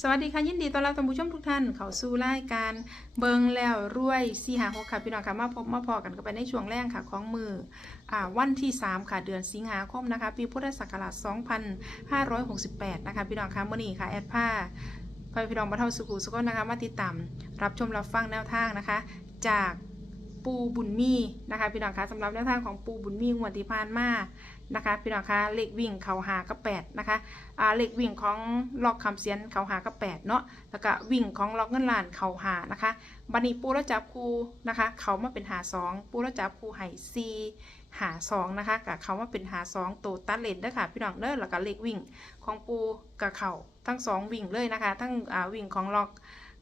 สวัสดีค่ะยินดีต้อนรับท่านผู้ชมทุกท่านเข้าสู่รายการเบิงแล้วรวยสีหาหกค่ะพี่น้องค่ะมาพบมาพอกันก็ไปในช่วงแรกค่ะของมืออวันที่ 3 ค่ะเดือนสิงหาคมนะคะ ปีพุทธศักราช 2568 นะคะพี่น้องค่ะมื่อนี้ค่ะแอดผ้าพพี่น้องมาเท่าสุขุสุขนนะคะมาติดตามรับชมรับฟังแนวทางนะคะ จากปูบุญมีนะคะพี่น้องคะสำหรับแนวทางของปูบุญมีงวดที่ผ่านมา นะคะพี่น้องคะเลขวิ่งเขาหากับแปดนะคะอ่าเล็กวิ่งของล็อกคำเสียนเขาหากับแปดเนาะแล้วก็วิ่งของล็อกเงินล้านเขาหานะคะบันนี้ปูแล้วจับคูนะคะเขามาเป็นหาสองปูแล้วจับคูไห่ซีหาสองนะคะกับเขามาเป็นหาสองตัวตัดเลนด้อค่ะพี่น้องเด้อแล้วก็เล็กวิ่งของปูกับเขาทั้งสองวิ่งเลยนะคะ ทั้งอ่าวิ่งของล็อก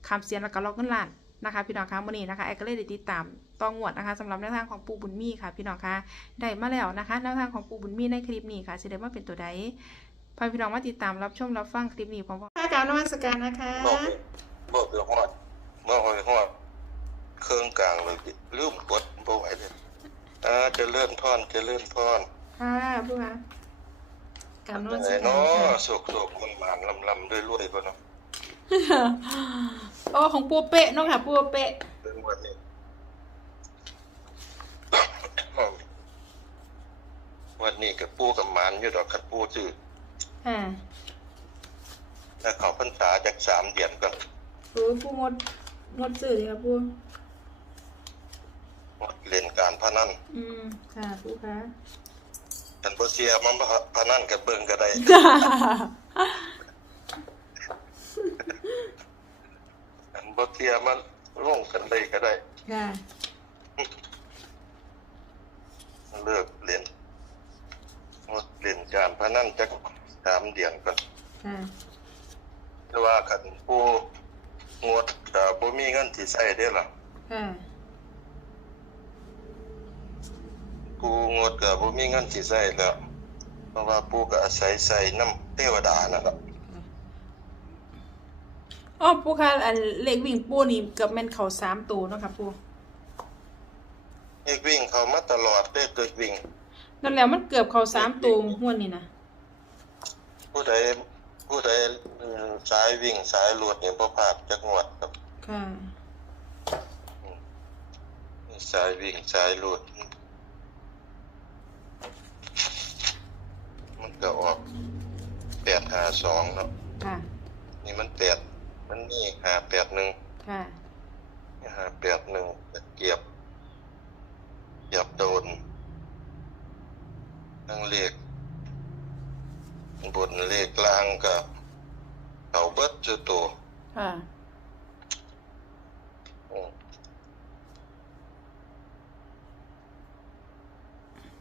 คำเสียนแล้วก็ล็อกเงินล้านนะคะพี่น้องคะวันนี้นะคะแอคก็เลยได้ติดตาม ต้องวดนะคะสำหรับแนวทางของปูบุญมีค่ะ พี่น้องคะได้มาแล้วนะคะแนวทางของปูบุญมีในคลิปนี้ค่ะจะได้มาเป็นตัวใดพาพี่น้องมาติดตามรับชมรับฟังคลิปนี้พร้อมๆค่ะกล่าวนมัสการนะคะบอกเลยบอกเลยฮอดบอกเลยฮอดเครื่องกลางเลยลืมกดบ่ไหวเลยอ่าเจะเลื่อนท่อนเจะเลื่อนท่อนค่ะผู้ค่ะกล่าวนมัสไอ้การเนาะค่ะโศกโศกมันมานลำลำด้วยรวยๆก็เนาะโอ้ของปูเป๊ะเนาะค่ะปูเป๊ะเรื่องวันนี้ วันนี้กับปูกับหมานอยู่ดอกกับปูจืดค่ะถ้าเขาพรรษาจากสามเดือนกันปูปูงดงดสื่อเลยค่ะปูเล่นการพนันอืมค่ะปูค่ะฉันบ่เสียมันบ่พนันกับเบิ่งก็ได้ฉันบ่เสียมันลงกันได้ก็ได้ ค่ะ เลิกเรียน งดเรียนการพนันจักสามเดือนก่อนค่ะแต่ว่าคันผู้งดก็บ่มีเงินสิใช้ได้ล่ะค่ะผู้งดก็บ่มีเงินสิใช้แล้วเพราะว่าผู้ก็อาศัยใส่น้ำเทวดานั่นล่ะอ๋อปูค่ะอันเลขวิ่งปูนี่เกับแม่นเข่าสามตัวเนาะค่ะปูเอกวิ่งเข้ามาตลอดได้เกิดวิ่ง นั่นแหล้วมันเกือบเข่าสามตัวห้วนนี่นะผู้ใดผู้ใดอืมสายวิ่งสายลวดเนี่ยบ่พลาดจักงวดครับค่ะ สายวิ่งสายลวดมันก็ออก852เนาะค่ะ นี่มันแปดมันมีหาแปดหนึ่งค่ะ หาแปดหนึ่งเกียบเกียบโดน ทั้งเลขบนเลขกลางกับเขาเบิดจุตัวค่ะอืม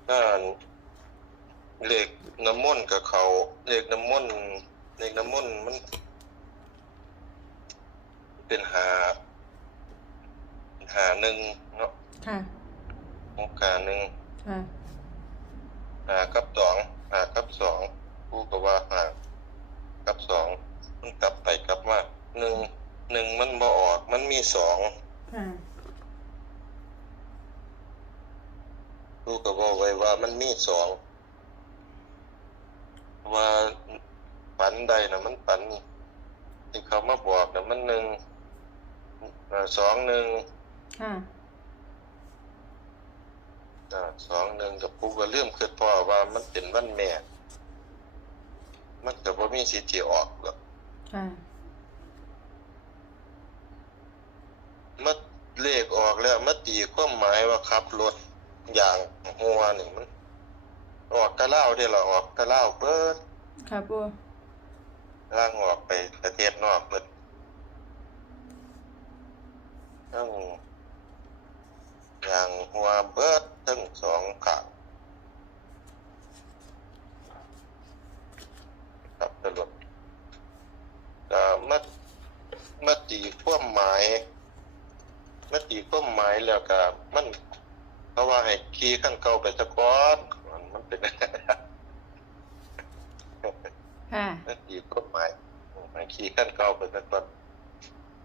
ถ้าเลขน้ำมนต์กับเขาเลขน้ำมนต์เลขน้ำมนต์มัน เป็นหา หาหนึ่งเนาะค่ะหกหาหนึ่งค่ะ หากับสองหากับสองกูก็ว่าหากับสองมันกลับไปกลับมาหนึ่งหนึ่งมันบ่ออกมันมีสองค่ะกูก็บอกไว้ว่ามันมีสองว่าฝันใดนะมันฝันที่เขามาบอกนะมันหนึ่งเอ่อสองหนึ่งค่ะอ่า สองหนึ่งกับกูก็เริ่มคิดพ่อว่ามันเป็นวันแม่ มันก็บ่มีสิทธิ์ที่ออกหรอกค่ะมาเลขออกแล้วมาตีความหมายว่าขับรถอย่างหัวนี่มัน ออกกะเล่าวได้หรอออกกะเล่าวเปิดค่ะปูล่างออกไปประเทศนอกเปิดทั้งอย่างหัวเบิด ทั้งสองขางครับตลอดก็มามาตีความหมายมาตีความหมายแล้วก็มันเพราะว่าให้ขี่ขั้นเก่าไปสะก้อนมันเป็นค่ะมาตีความหมายให้ขี่ขั้นเก่าไปสะก้อน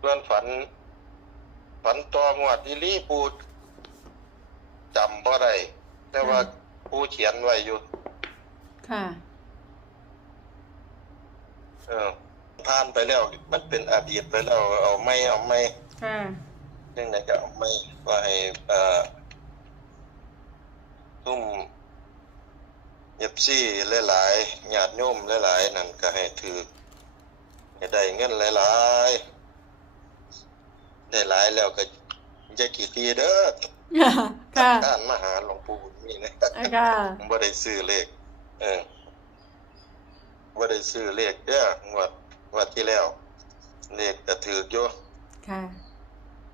ส่วนฝัน ฝันตองวดอีหลีปู จำบ่ได้แต่ว่าปูเขียนไว้อยู่ ค่ะ เออผ่านไปแล้ว มันเป็นอดีตไปแล้ว เอาไม่เอาไม่ค่ะ เรื่องไหนก็เอาไม่ว่าให้เอ่อทุ่มเย็บซี่หลายๆญาติโยมหลายๆนั่นก็ให้ถือให้ได้เงินหลายๆได้หลายแล้วก็อย่ากี่ตีเด้อ ค่ะการมาหาหลวงปู่บุญมีนะค่ะบ่ได้ซื้อเลข เออบ่ได้ซื้อเลขเด้องวดงวดที่แล้ว เลขก็ถืออยู่ค่ะ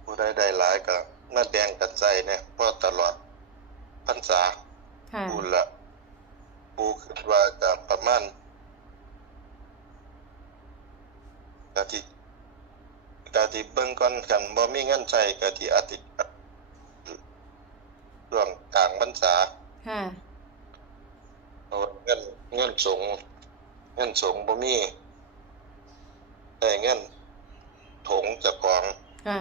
ผู้ใดได้หลายก็มาแบ่งกันใส่เนี่ยเพราะตลอดพรรษาค่ะพูดละปูคิดว่าก็ประมาณกะทิกะทิเบิ่งก่อนกันบ่มีเงินใช้กะทิอาทิตย์ ช่วงกลางพรรษาค่ะเอาเงินเงินสงฆ์เงินสงฆ์บ่มีได้เงินถงจากกองค่ะ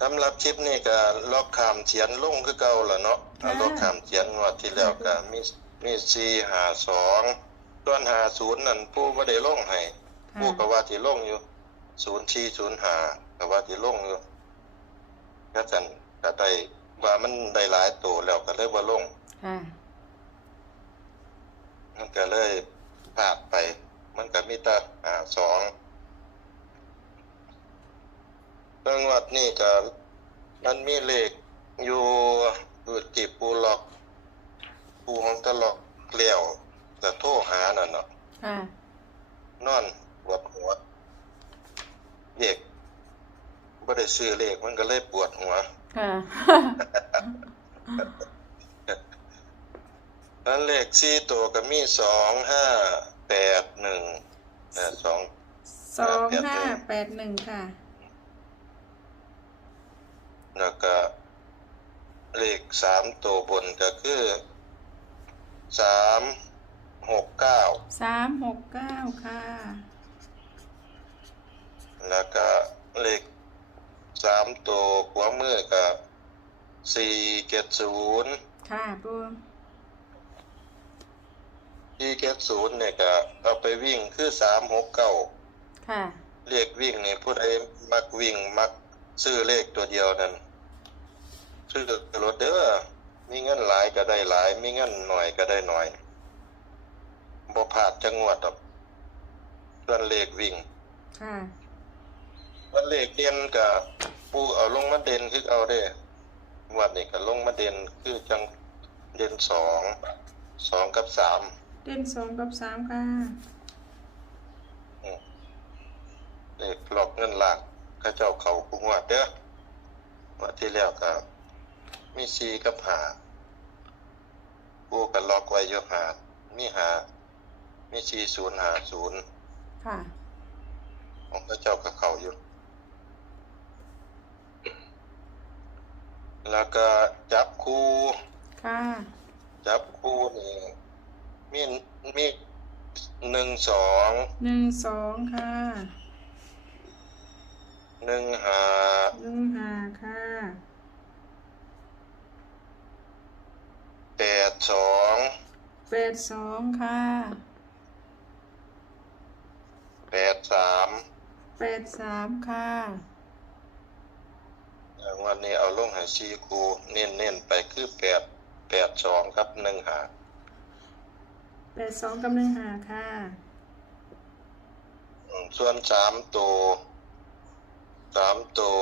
สำหรับคลิปนี้ก็ล็อกขามเขียนลงคือเก่าล่ะเนาะค่ะล็อกขามเขียนงวดที่แล้วก็มีมี4 5 2ส่วน50นั่นผู้บ่ได้ลงให้ค่ะผู้ก็ว่าที่ลงอยู่0405ก็ว่าที่ลงอยู่ก็ซั่น ก็ได้ว่ามันได้หลายตัวแล้วก็เลยบ่ลงค่ะมันก็เลยพลาดไป มันก็มีแต่อ่าสองเรื่องวัดนี่ก็มันมีเลขอยู่อยู่ที่ปูล็อกปูของตะล็อกเลี้ยวจะโทรหานั่นเนาะ ค่ะ นอนปวดหัวเลขบ่ได้ซื้อเลขมันก็เลยปวดหัว ค่ะ แล้วเลขสี่ตัวก็ มีสองห้าแปดหนึ่งนะสองสองห้าแปดหนึ่งค่ะ แล้วก็เลขสามตัวบนก็คือสามหกเก้าสามหกเก้าค่ะ แล้วก็เลขสามตัวขวามือก็สี่เจ็ดศูนย์ค่ะปู สี่เจ็ดศูนย์เนี่ยก็เอาไปวิ่งคือสามหกเก้าค่ะ เลขวิ่งนี่ผู้ใดมักวิ่งมักซื้อเลขตัวเดียวนั่นซื้อรถเด้อมีเงินหลายก็ได้หลาย มีเงินหน่อยก็ได้หน่อยบ่พลาดจังงวดดอกส่วนเลขวิ่งค่ะวันเลขเด่นก็ผู้เอาลงมาเด่นคือเอาเด้งวดนี้ก็ลงมาเด่นคือจังเด่นสองสองกับสาม เด่นสองกับสามค่ะ เลขหลอกเงินหลักเขาเจ้าเขาคุงวดเด้องวดที่แล้วก็มีสี่กับหาผู้ก็ล็อกไว้อยู่หามีหามีสี่ศูนย์หาศูนย์ค่ะ ของพระเจ้ากับเขาอยู่ แล้วก็จับคู่ค่ะ จับคู่นี่ มีมีหนึ่งสองหนึ่งสองค่ะหนึ่งหาหนึ่งห้าค่ะแปดสองแปดสองค่ะแปดสามแปดสามค่ะวันนี้เอาลงให้ซีคูเน้นเน้นๆไปคือแปดแปดสองครับหนึ่งหา แปดสองกับหนึ่งห้าค่ะ อืมส่วนสามตัวสามตัว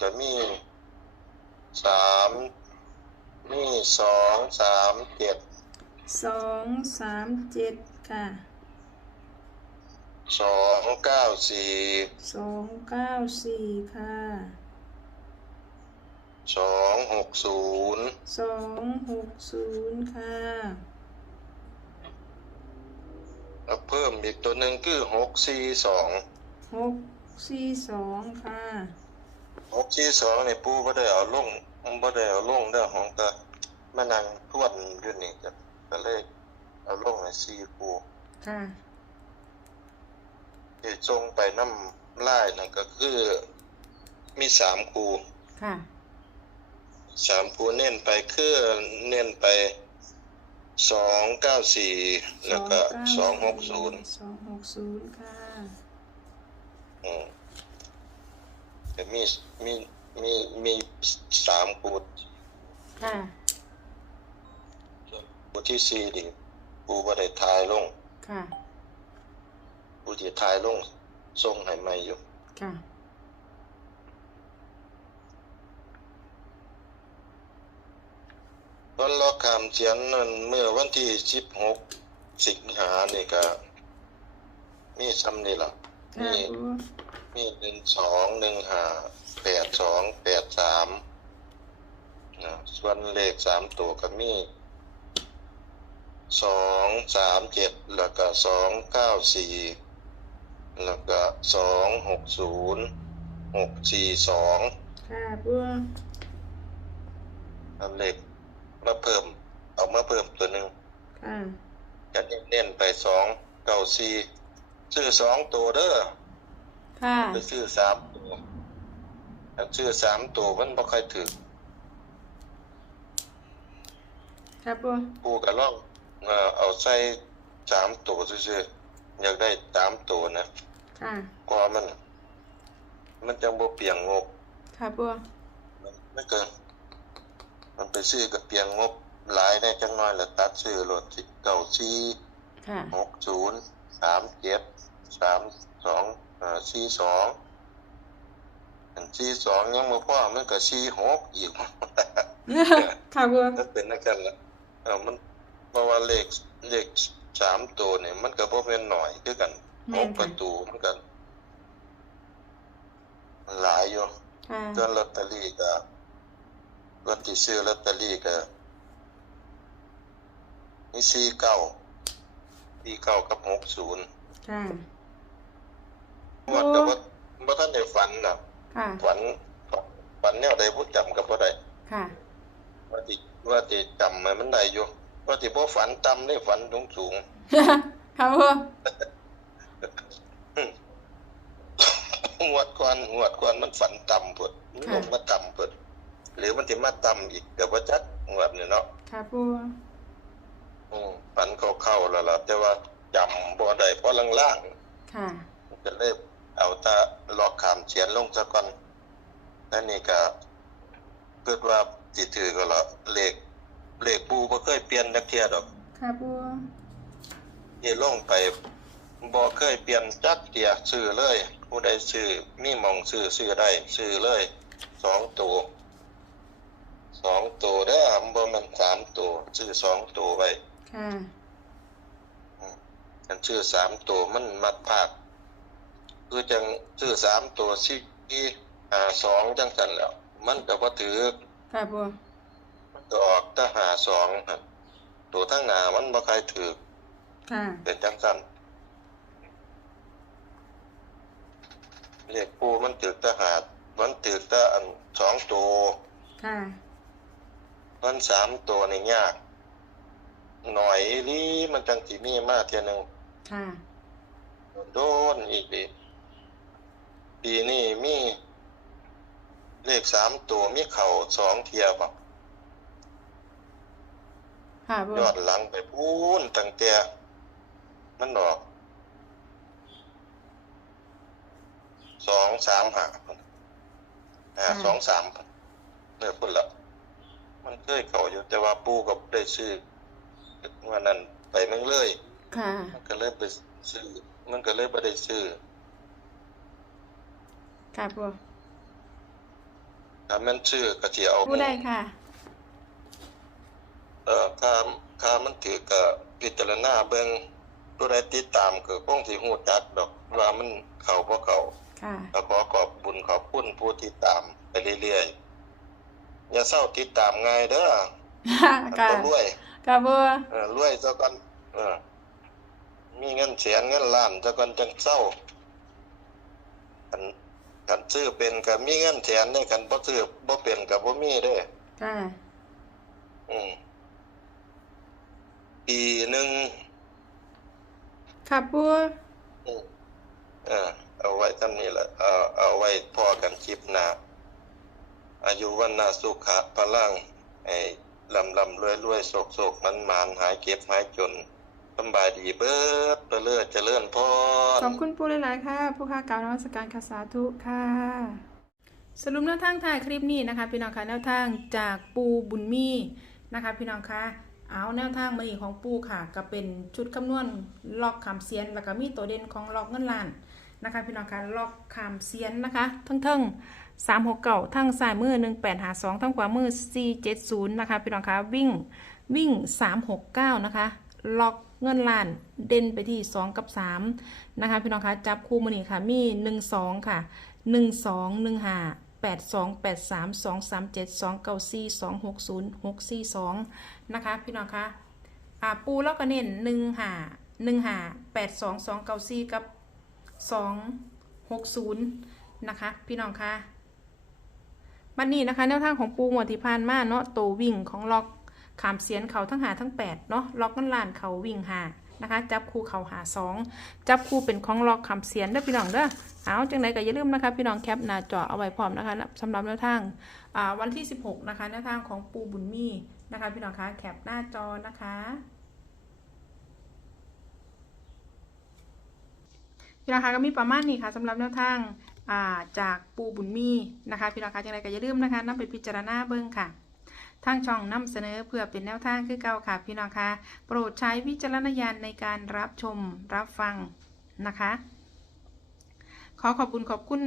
จะมีสามมีสองสามเจ็ดสองสามเจ็ดค่ะสองเก้าสี่สองเก้าสี่ค่ะสองหกศูนย์สองหกศูนย์ค่ะ แล้วเพิ่มอีกตัวหนึ่งคือหกสี่สองหกสี่สองค่ะ หกสี่สองนี่ปูไม่ได้เอาลงไม่ได้เอาลงเด้อของก็มานั่งทวนอยู่นี่ก็ก็เลยเอาลงในสี่ปูค่ะที่ทรงไปน้ำลายนั่นก็คือมีสามคูค่ะสามคูเน้นไปคือเน้นไป สองเก้าสี่แล้วก็สองหกศูนย์สองหกศูนย์ค่ะอืมแต่มีมีมีมีสามกูดค่ะกูที่สี่ดิกูบ่ได้ทายลง ค่ะกูที่ทายลงส่งให้ใหม่อยู่ ค่ะ วันล็อกคำเขียนนั่นเมื่อวันที่สิบหกสิงหานี่ก็มีซ้ำนี่ล่ะค่ะมีปูมีหนึ่งสองหนึ่งห้าแปดสองแปดสามนะส่วนเลขสามตัวก็มีสองสามเจ็ดแล้วก็สองเก้าสี่แล้วก็สองหกศูนย์หกสี่สองค่ะปูทำเลข มาเพิ่ม เอามาเพิ่มตัวหนึ่งค่ะจะเน้นๆไปสองเก้าสี่ซื้อสองตัวเด้อค่ะไปซื้อสามตัวถ้าซื้อสามตัวมันบ่ค่อยถึงค่ะปูปูก็ลองเอ่อเอาใส่สามตัวซื่อๆอยากได้สามตัวนะค่ะกว่ามัน มันจังบ่เปียงงบค่ะปูมันไม่เกิน มันไปซื้อกับเปียงงบหลายได้จังน้อยละตัดซื้อรถสิเก้าสี่ค่ะหกศูนย์สามเจ็ดสามสองเอ่อสี่สองอันสี่สองยังบ่พอมันก็สี่หกอีก ค่ะปูถ้าเป็นนักกันละเออมันเพราะว่าเลขเลขสามตัวเนี่ยมันก็บ่แม่นหน่อยคือกันหแม่กนปค่ะระตูมันก็หลายอยู่ค่ะส่วนลอตเตอรี่ก็ ลอตที่ซื้อลอตเตอรี่ก็มีสี่เก้าสี่เก้ากับหกศูนย์ค่ะ งวดก็บ่บ่ทันได้ฝันน่ะค่ะ ฝันฝันแนวใดบ่จำก็บ่ได้ค่ะ ว่าที่ว่าที่จำมันได้อยู่ว่าที่บ่ฝันต่ำนี่ฝันสูงๆค่ะปูงวดก่อนงวดก่อนมันฝันต่ำพุดมันลงมาต่ำพุดห รือมันจะมาต่ำอีกแต่ว่าจักงวดนี่เนาะค่ะปูอืมฝันเข้าๆแล้วล่ะแต่ว่าจำบ่ได้เพราะล่างค่ะๆมันก็เลยเอาแตาลอกขามเขียนลงซะก่อนแล้วนี่ก็เกิดว่าสิถือก็ละเลขเลขปูบ่เคยเปลี่ยนจักเที่ยดอก ค่ะปูที่ลงไปบ่เคยเปลี่ยนจักเที่ยซื้อเลย ผู้ใดซื้อมีหมองซื้อซื้อได้ซื้อเลยสองตัว สองตัวเด้อบ่แมันสามตัวซื้อสองตัวไว้ค่ะกันซื้อสามตัวมันมัดภาคคือจังซื้อสามตัวสี่อ่าสองจังสันแหล้ว มันก็บ่ถือค่ะปูมันก็ออกถ้าหาสองหั่นตัวทั้งหน้ามันบ่ใครถือค่ะเป็นจังสันเลขปูมันถือทหารมันถือแต่อันสองตัวค่ะ มันสามตัวนี่ยาก หน่อยนี่มันจังสิมีมาเทียหนึงค่ะโดนอีกดิปีนี้มีเลขสามตัวมีเข่าสองเทียบค่ะปูยอดหลังไปพูนตั้งแต่มันออกสองสามหาอ่าสองสามเนี่ยพุ่นละ มันเคยเข่าอยู่แต่ว่าปูกับได้ซื้อวันนั้นไปเมืองเลยค่ะมันก็เลยไปซื้อมันก็เลยไม่ได้ซื้อค่ะปูถ้ามันซื้อก็สิเอาปูได้ค่ะ เอ่อค่าค่ามันถือก็พิจารณาเบิ่งผู้ใดติดตามก็คงสิฮู้จักดอกว่ามันเข้าบ่เข้าค่ะก็ขอขอบบุญขอบคุณผู้ติดตามไปเรื่อยๆ อย่าเศร้าติดตามง่ายเด้อค่ะมันค่ะก็รวยค่ะปูเออรวยซะก่อนเออมีเงินแสนเงินล้านซะก่อนจังเศร้าคันคันซื้อเป็นก็มีเงินแสนเด้คันบ่ซื้อบ่เป็นก็บ่มีเด้ค่ะอืมปีหนึ่งค่ะปูอืมเออเอาไว้ทำนี้แหละเอาเอาไว้พอกันคลิปหน้า อายุวันนาสุขะพลังไอ้ลำลำรวยรวยโศกโศกมันมานหายเก็บหายจนสบายดีเบิดเปเลือจะเลื่อนพรขอบคุณปูหลายๆค่ะ ผู้ค้ากาวนวัสการคาสาธุค่ะ สรุปแนวทางถ่ายคลิปนี้นะคะ พี่น้องคะแนวทางจากปูบุญมีนะคะ พี่น้องคะเอาแนวทางมาอีกของปูค่ะ ก็เป็นชุดคำนวณล็อกคำเซียน แล้วก็มีตัวเด่นของล็อกเงินล้านนะคะ พี่น้องคะล็อกคำเซียนนะคะทั้งๆ 369 ทั้งซ้ายมือ 1852 ทั้งขวามือ 470 นะคะพี่น้องคะวิ่งวิ่ง 369 นะคะ ล็อกเงินล้านเด่นไปที่ 2 กับ 3 นะคะพี่น้องคะจับคู่มือนี่ค่ะ มี 12 ค่ะ 12 15 8283237294260642 นะคะ พี่น้องคะอ่าปูแล้วก็เน้น1 5 1 5 8 2 2 9 4 กับ 2 6 0 นะคะ พี่น้องคะ บันนี้นะคะแนวทางของปูหมวดที่ผ่านมาเนาะตัววิ่งของล็อกขามเสียนเขาทั้งหาทั้งแปดเนาะล็อกนั่นลานเขาวิ่งหานะคะ จับคู่เขาหาสองจับคู่เป็นของล็อกขามเสียนเด้อพี่น้องเด้อเอาจังไหนก็อย่าลืมนะคะ พี่น้องแคปหน้าจอเอาไว้พร้อมนะคะสำหรับแนวทางวันที่ 16 นะคะแนวทางของปูบุญมีนะคะ พี่น้องคะแคปหน้าจอนะคะพี่น้องคะก็มีประมาณนี้ค่ะสำหรับแนวทาง จากปูบุญมีนะคะพี่น้องคะจังไหนก็อย่าลืมนะคะนำไปพิจารณาเบิ่งค่ะทางช่องนำเสนอเพื่อเป็นแนวทางคือเก่าค่ะพี่น้องคะโปรดใช้วิจารณญาณในการรับชมรับฟังนะคะ ขอขอบคุณขอบคุณ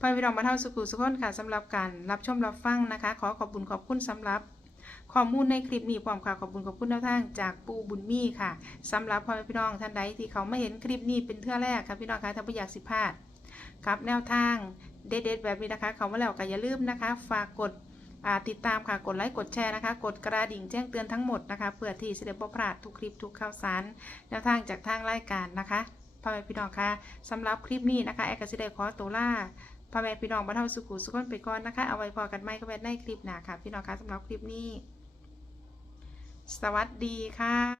พ่อพี่น้องบรรเท่าสุขุสุขคนค่ะสำหรับการรับชมรับฟังนะคะ ขอขอบคุณขอบคุณสำหรับข้อมูลในคลิปนี้พร้อมค่ะขอบคุณขอบคุณแนวทางจากปูบุญมีค่ะสำหรับพ่อพี่น้องท่านใดที่เขาไม่เห็นคลิปนี้เป็นเทื่อแรกค่ะพี่น้องคะถ้าไม่อยากสิพลาด กับแนวทางเด็ดๆแบบนี้นะคะเขามาแล้วก็อย่าลืมนะคะ ฝากกดติดตามค่ะ กดไลค์ กดแชร์นะคะ กดกระดิ่งแจ้งเตือนทั้งหมดนะคะเพื่อที่จะได้บ่พลาดทุกคลิปทุกข่าวสารแนวทางจากทางรายการนะคะพ่อแม่พี่น้องคะสำหรับคลิปนี้นะคะแอร์กสิได้ขอตัวล่าพ่อแม่พี่น้องบรรเทาสุขุสุขคนไปก่อนนะคะ เอาไว้พอกันไหมก็ไว้ในคลิปหน้าค่ะ พี่น้องคะสำหรับคลิปนี้ สวัสดีค่ะ